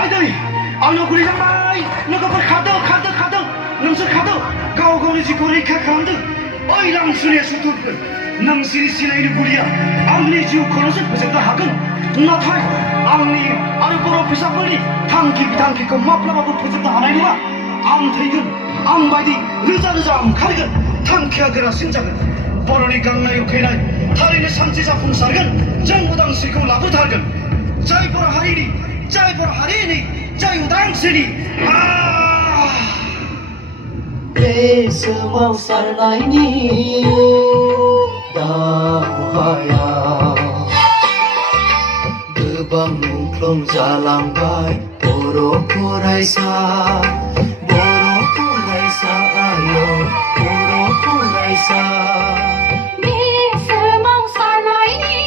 आइदै आंनाव गुलि नांबाय लोगोफोर खारदो नोंसोर खारदो गाव गावनि जिउखौ रैखा खालामदो ओइ लांसुनिया सुथुरफोर नोंसिनि सिलायनि गुलिया आंनि जिउखौल'सो फोजोबनो हागोन नाथाय आंनि आरो बर' फिसाफोरनि थांखि बिथांखिखौ माब्लाबाबो फोजोबनो हानाय नङा आं थैगोन आं बायदि रोजा रोजा ओंखारगोन थांखिया गोरासिन जागोन बर'नि गांनाय उखैनाय थारैनो सानसे जाफुंसारगोन जों उदांस्रिखौ लाबोथारगोन जय बर' हारिनि जय उदांस्रिनि बे सोमावसारनायनि दावहायाव गोबां मुंख्लं जालांबाय बर' फरायसा आय' बर' फरायसा बे सोमावसारनायनि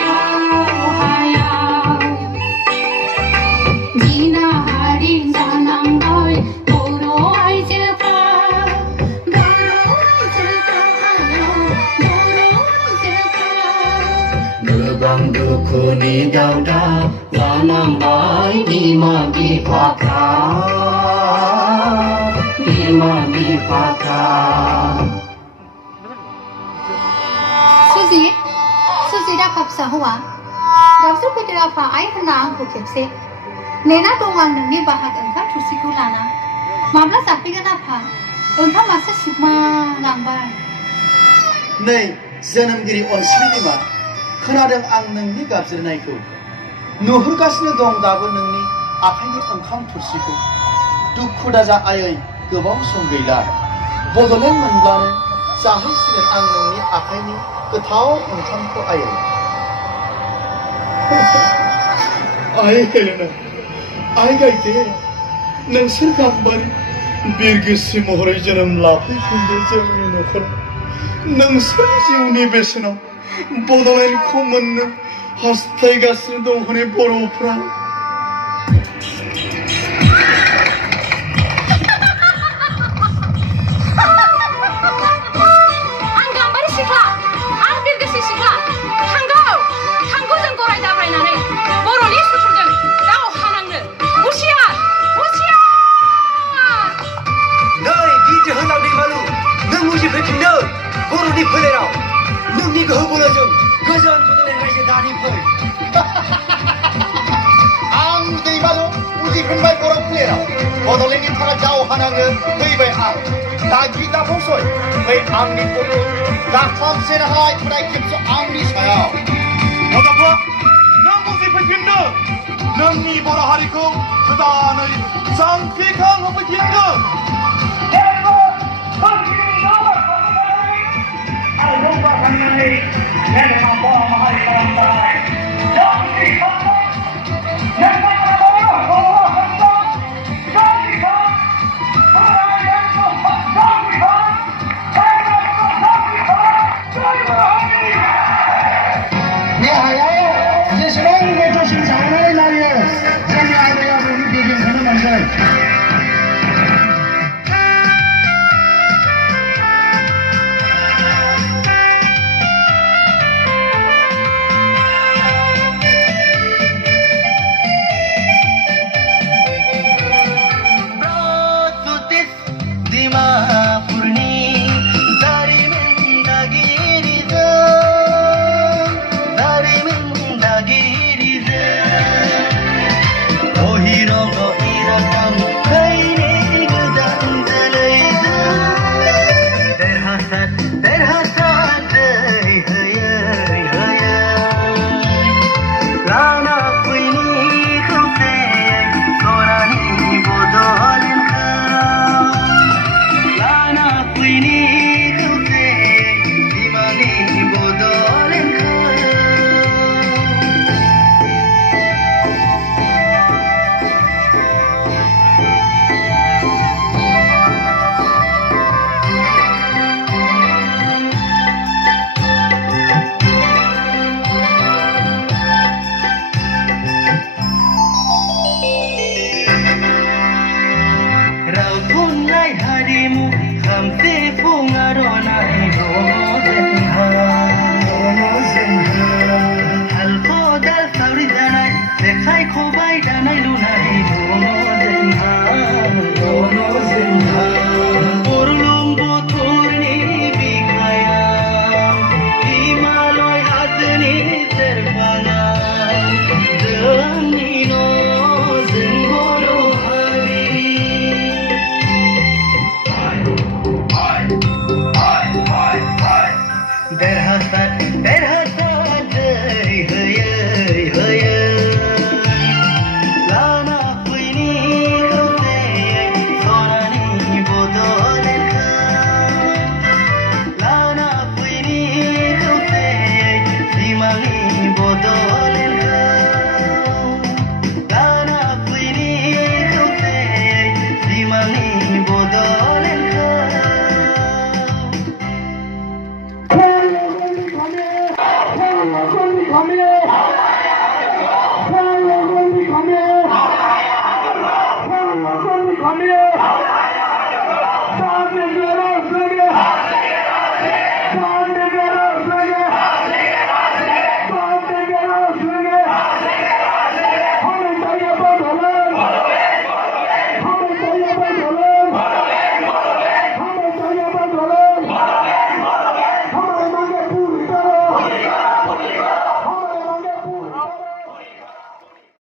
दावहायाव जिनाहारि जानांबाय गोबां दुखुनि दावदा जानांबाय बिमा बिफाफ्रा सुजि राभा फिसा हौवा गावसो फैदो आफा आइ होनना आंखौ खेबसे नेना दं आं नोंनि बाहाग ओंखाम थुरसिखौ लाना माब्ला जाफैगोन आफा ओंखामासो सिगमा लांबाय नै जोनोमगिरि अनसुलि बिमा खोनादों आं नोंनि गाबज्रिनायखौ नुहुरगासिनो दं दाबो नोंनि आखाइनि ओंखाम थुरसिखौ दुखु दाजा आयै गोबाव सम गैला बड'लेण्ड मोनब्लानो जाहैसिगोन आं नोंनि आखाइनि गोथाव ओंखामखौ आयै आइ हेलेना आइ गायदे नोंसोर गाम्बारि बिरगोस्रि महरै जोनोम लाफैफिनदो जोंनि न'खराव नोंसोरनि जिउनि बेसेनाव बड'लेण्डखौ मोननो हास्थायगासिनो दं हनै बर'फ्रा बर'नि फोलेराव नोंनि गोहो बोलोजों गोजोन बड'लेण्ड रायजो दानि फै आं दैमालु उजिफिनबाय बर' फोलेराव बड'लेण्डनि थाखाय दावहा नांनो फैबाय आं दागि दाफंसय फै आंनि गथ' दाख्लाबसेनोहाय फराय खेबस' आंनि सायाव गथ'फोर नों उजिफैफिनदो नोंनि बर' हारिखौ गोदानै जांख्रिखां होफैफिनदो जेसेबां गोथौसिन जानानै लायो जोंनि आबै आबौनि बिगियानखौनो मोनगोन दानाय लुनाय